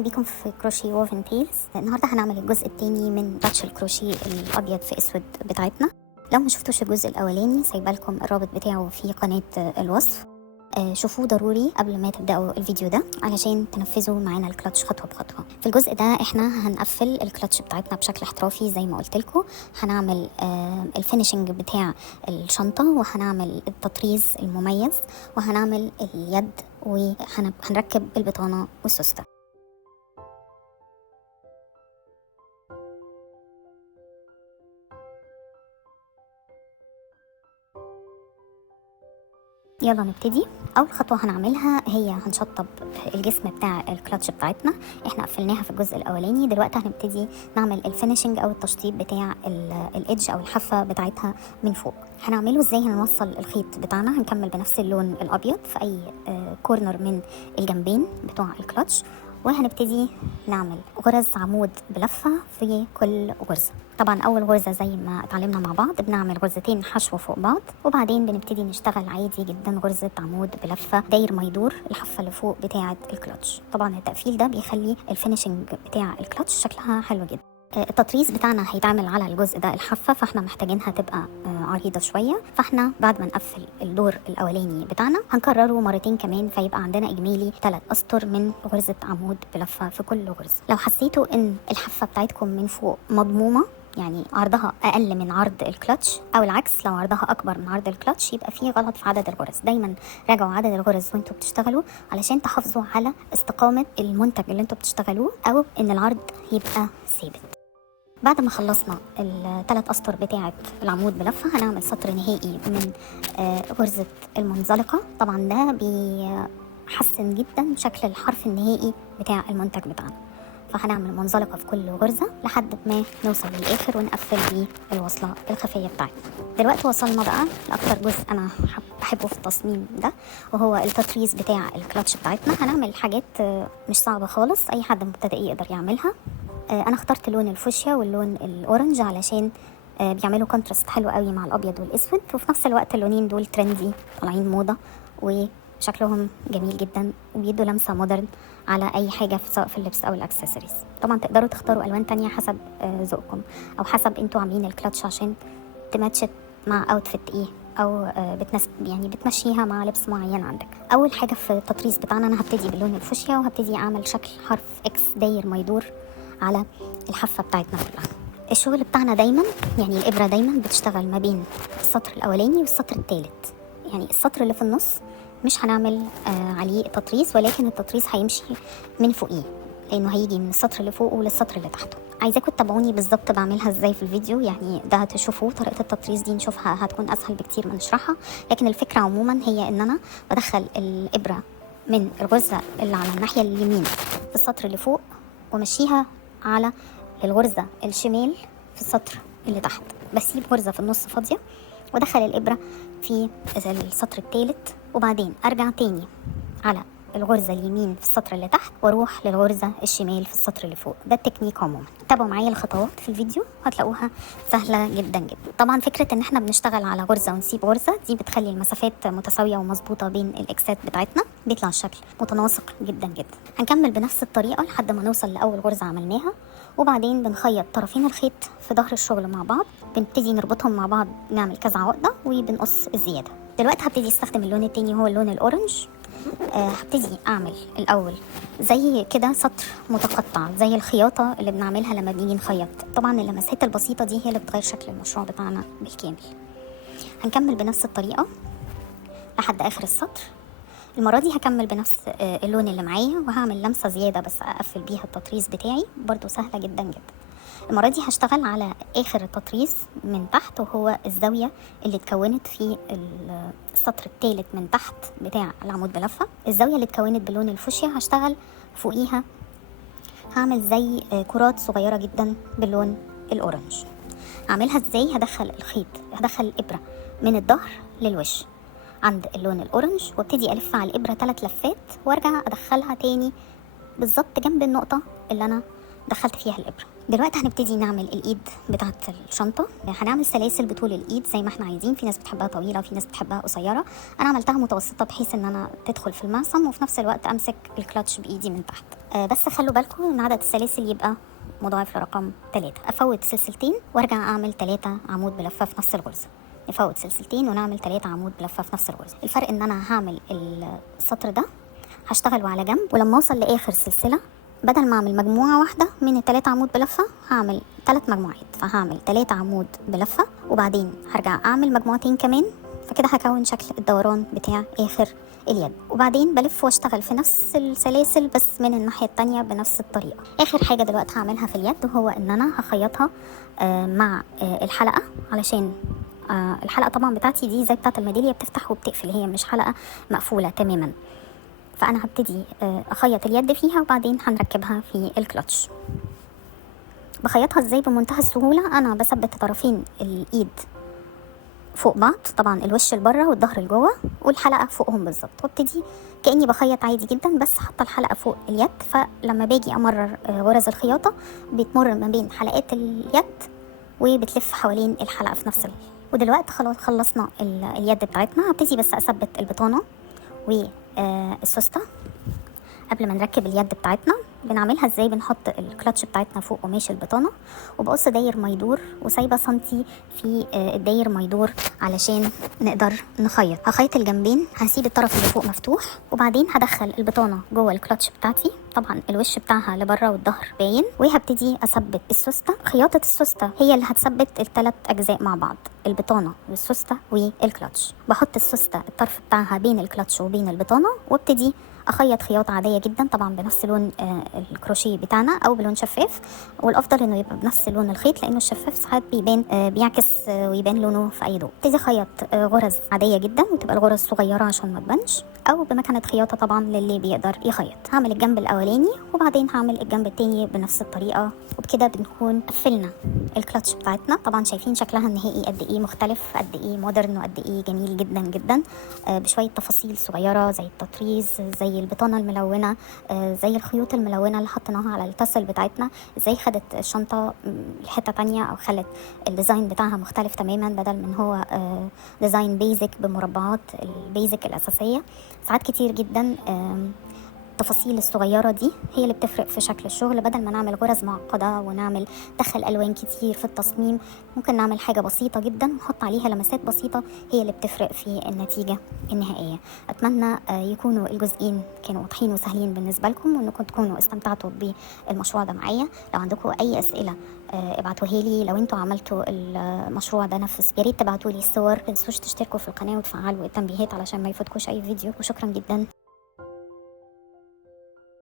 اهلا بيكم في كروشيه ووفن تيلز. النهارده هنعمل الجزء الثاني من باتش الكروشيه الابيض في اسود بتاعتنا. لو ما شفتوش الجزء الاولاني سايبه لكم الرابط بتاعه في قناه الوصف. شوفوه ضروري قبل ما تبداوا الفيديو ده علشان تنفذوا معانا الكلاتش خطوه بخطوه. في الجزء ده احنا هنقفل الكلاتش بتاعتنا بشكل احترافي زي ما قلت لكم. هنعمل الفينيشنج بتاع الشنطه، وهنعمل التطريز المميز، وهنعمل اليد، وهنركب البطانه والسوسته. يلا نبتدي. اول خطوه هنعملها هي هنشطب الجسم بتاع الكلاتش بتاعتنا. احنا قفلناها في الجزء الاولاني، دلوقتي هنبتدي نعمل الفينيشنج او التشطيب بتاع الايدج او الحافه بتاعتها من فوق. هنعمله ازاي؟ هنوصل الخيط بتاعنا، هنكمل بنفس اللون الابيض في اي كورنر من الجنبين بتوع الكلاتش، وهنبتدي نعمل غرز عمود بلفه في كل غرزه. طبعا اول غرزه زي ما اتعلمنا مع بعض بنعمل غرزتين حشو فوق بعض، وبعدين بنبتدي نشتغل عادي جدا غرزه عمود بلفه داير ما يدور الحافه اللي فوق بتاعه الكلاتش. طبعا التقفيل ده بيخلي الفينيشنج بتاع الكلاتش شكلها حلو جدا. التطريز بتاعنا هيتعمل على الجزء ده الحافه، فاحنا محتاجينها تبقى عريضه شويه. فاحنا بعد ما نقفل الدور الاولاني بتاعنا هنكرره مرتين كمان، فيبقى عندنا اجمالي 3 اسطر من غرزه عمود بلفه في كل غرزه. لو حسيتوا ان الحافه بتاعتكم من فوق مضمومه، يعني عرضها اقل من عرض الكلاتش، او العكس لو عرضها اكبر من عرض الكلاتش، يبقى في غلط في عدد الغرز. دايما راجعوا عدد الغرز وانتوا بتشتغلوا علشان تحافظوا على استقامه المنتج اللي انتوا بتشتغلوه، او ان العرض يبقى ثابت. بعد ما خلصنا ال3 اسطر بتاعه العمود بلفه هنعمل سطر نهائي من غرزه المنزلقه. طبعا ده بيحسن جدا شكل الحرف النهائي بتاع المنتج بتاعنا، فهنعمل منزلقه في كل غرزه لحد ما نوصل للاخر ونقفل بيه الوصله الخفيه بتاعتنا. دلوقتي وصلنا بقى لاكتر جزء انا بحبه في التصميم ده، وهو التطريز بتاع الكلاتش بتاعتنا. هنعمل حاجات مش صعبه خالص، اي حد مبتدئ يقدر يعملها. انا اخترت لون الفوشيا واللون الاورنج علشان بيعملوا كونتراست حلو قوي مع الابيض والاسود، وفي نفس الوقت اللونين دول ترندي طالعين موضه وشكلهم جميل جدا وبيدوا لمسه مودرن على اي حاجه سواء في اللبس او الاكسسوارز. طبعا تقدروا تختاروا الوان تانية حسب ذوقكم، او حسب انتوا عاملين الكلاتش عشان تماتشت مع اوتفيت ايه، او يعني بتمشيها مع لبس معين عندك. اول حاجه في التطريز بتاعنا انا هبتدي باللون الفوشيا، وهبتدي اعمل شكل حرف اكس داير ما يدور على الحافه بتاعتنا كلها. الشغل بتاعنا دايما يعني الابره دايما بتشتغل ما بين السطر الاولاني والسطر الثالث، يعني السطر اللي في النص مش هنعمل عليه تطريز، ولكن التطريز هيمشي من فوقيه لانه هيجي من السطر اللي فوقه للسطر اللي تحته. عايزاكم تتابعوني بالظبط بعملها ازاي في الفيديو، يعني ده هتشوفوه طريقه التطريز دي نشوفها هتكون اسهل بكتير من نشرحها. لكن الفكره عموما هي ان انا بدخل الابره من الغرزه اللي على الناحيه اليمين في السطر اللي فوق، ومشيها على الغرزة الشمال في السطر اللي تحت، بسيب غرزة في النص فاضية ودخل الإبرة في السطر الثالث، وبعدين أرجع تاني على الغرزة اليمين في السطر اللي تحت واروح للغرزة الشمال في السطر اللي فوق. ده التكنيك عموما. تابعوا معايا الخطوات في الفيديو هتلاقوها سهلة جدا جدا. طبعا فكرة ان احنا بنشتغل على غرزة ونسيب غرزة دي بتخلي المسافات متساوية ومظبوطة بين الاكسات بتاعتنا، بيطلع الشكل متناسق جدا جدا. هنكمل بنفس الطريقة لحد ما نوصل لأول غرزة عملناها، وبعدين بنخيط طرفين الخيط في ظهر الشغل مع بعض، بنبتدي نربطهم مع بعض، نعمل كذا عقدة وبنقص الزيادة. دلوقتي هبتدي استخدم اللون التاني هو اللون الأورنج. هبتدي اعمل الاول زي كده سطر متقطع زي الخياطه اللي بنعملها لما بنيجي نخيط. طبعا اللمسات البسيطه دي هي اللي بتغير شكل المشروع بتاعنا بالكامل. هنكمل بنفس الطريقه لحد اخر السطر. المره دي هكمل بنفس اللون اللي معايا وهعمل لمسه زياده بس اقفل بيها التطريز بتاعي، برضو سهله جدا جدا. المرة دي هشتغل على آخر التطريز من تحت، وهو الزاوية اللي اتكونت في السطر الثالث من تحت بتاع العمود بلفة. الزاوية اللي اتكونت باللون الفوشيا هشتغل فوقيها، هعمل زي كرات صغيرة جدا باللون الأورنج. هعملها ازاي؟ هدخل الإبرة من الظهر للوش عند اللون الأورنج، وابتدي ألف على الإبرة 3 لفات وارجع أدخلها تاني بالظبط جنب النقطة اللي أنا دخلت فيها الابره. دلوقتي هنبتدي نعمل الايد بتاعه الشنطه. هنعمل سلاسل بطول الايد زي ما احنا عايزين، في ناس بتحبها طويله وفي ناس بتحبها قصيره. انا عملتها متوسطه بحيث ان انا تدخل في المعصم وفي نفس الوقت امسك الكلاتش بايدي من تحت. بس خلوا بالكم ان عدد السلاسل يبقى مضاعف لرقم 3. افوت سلسلتين وارجع اعمل 3 عمود بلفه في نفس الغرزه. نفوت سلسلتين ونعمل 3 عمود بلفه في نفس الغرزه. الفرق ان انا هعمل السطر ده هشتغل على جنب، ولما اوصل لاخر سلسله بدل ما اعمل مجموعه واحده من ال3 عمود بلفه هعمل 3 مجموعات، فهعمل 3 عمود بلفه وبعدين هرجع اعمل مجموعتين كمان، فكده هكون شكل الدوران بتاع اخر اليد. وبعدين بلف واشتغل في نفس السلاسل بس من الناحيه التانية بنفس الطريقه. اخر حاجه دلوقتي هعملها في اليد هو ان انا هخيطها مع الحلقه، علشان الحلقه طبعا بتاعتي دي زي بتاعت الميداليه بتفتح وبتقفل، هي مش حلقه مقفوله تماما. فانا هبتدي اخيط اليد فيها وبعدين هنركبها في الكلاتش. بخيطها ازاي؟ بمنتهى السهوله. انا بثبت طرفين الايد فوق بعض، طبعا الوش لبره والظهر لجوه والحلقه فوقهم بالظبط، وابتدي كاني بخيط عادي جدا بس حاطه الحلقه فوق اليد. فلما باجي امرر غرز الخياطه بتمر ما بين حلقات اليد وبتلف حوالين الحلقه في نفس ودلوقتي خلاص خلصنا اليد بتاعتنا. هبتدي بس اثبت البطانه والسوسته قبل ما نركب اليد بتاعتنا. بنعملها ازاي؟ بنحط الكلاتش بتاعتنا فوق قماش البطانه وبقص داير ما يدور وسايبه سنتي في الداير ما يدور علشان نقدر نخيط. هخيط الجنبين، هسيب الطرف اللي فوق مفتوح وبعدين هدخل البطانه جوه الكلاتش بتاعتي، طبعا الوش بتاعها لبره والظهر باين، وهبتدي اثبت السوسته. خياطه السوسته هي اللي هتثبت ال3 اجزاء مع بعض، البطانه والسوسته والكلاتش. بحط السوسته الطرف بتاعها بين الكلاتش وبين البطانه وابتدي اخيط خياطه عاديه جدا، طبعا بنفس لون الكروشيه بتاعنا او بلون شفاف، والافضل انه يبقى بنفس لون الخيط لانه الشفاف ساعات بيبان بيعكس ويبان لونه في اي ضوء. ابتدي اخيط غرز عاديه جدا وتبقى الغرز صغيره عشان ما تبانش، او بمكنه خياطه طبعا للي بيقدر يخيط. هعمل الجنب الاولاني وبعدين هعمل الجنب التاني بنفس الطريقه، وبكده بنكون قفلنا الكلاتش بتاعتنا. طبعا شايفين شكلها النهائي قد ايه مختلف، قد ايه مودرن، وقد ايه جميل جدا جدا، بشويه تفاصيل صغيره زي التطريز، زي البطانه الملونه، زي الخيوط الملونه اللي حطيناها على التسل بتاعتنا، ازاي خدت الشنطه لحته تانية او خلت الديزاين بتاعها مختلف تماما، بدل من هو ديزاين بيزك بمربعات البيزك الاساسيه. ساعات كتير جدا التفاصيل الصغيرة دي هي اللي بتفرق في شكل الشغل. بدل ما نعمل غرز معقدة ونعمل دخل ألوان كتير في التصميم، ممكن نعمل حاجة بسيطة جدا نحط عليها لمسات بسيطة هي اللي بتفرق في النتيجة النهائية. أتمنى يكونوا الجزئين كانوا واضحين وسهلين بالنسبة لكم، وأنكم تكونوا استمتعتوا بالمشروع ده معايا. لو عندكم أي أسئلة ابعتوها لي. لو انتوا عملتوا المشروع ده نفس، يا ريت تبعتوا لي الصور. متنسوش تشتركوا في القناة وتفعلوا التنبيهات علشان ما يفوتكوش أي فيديو، وشكرا جدا.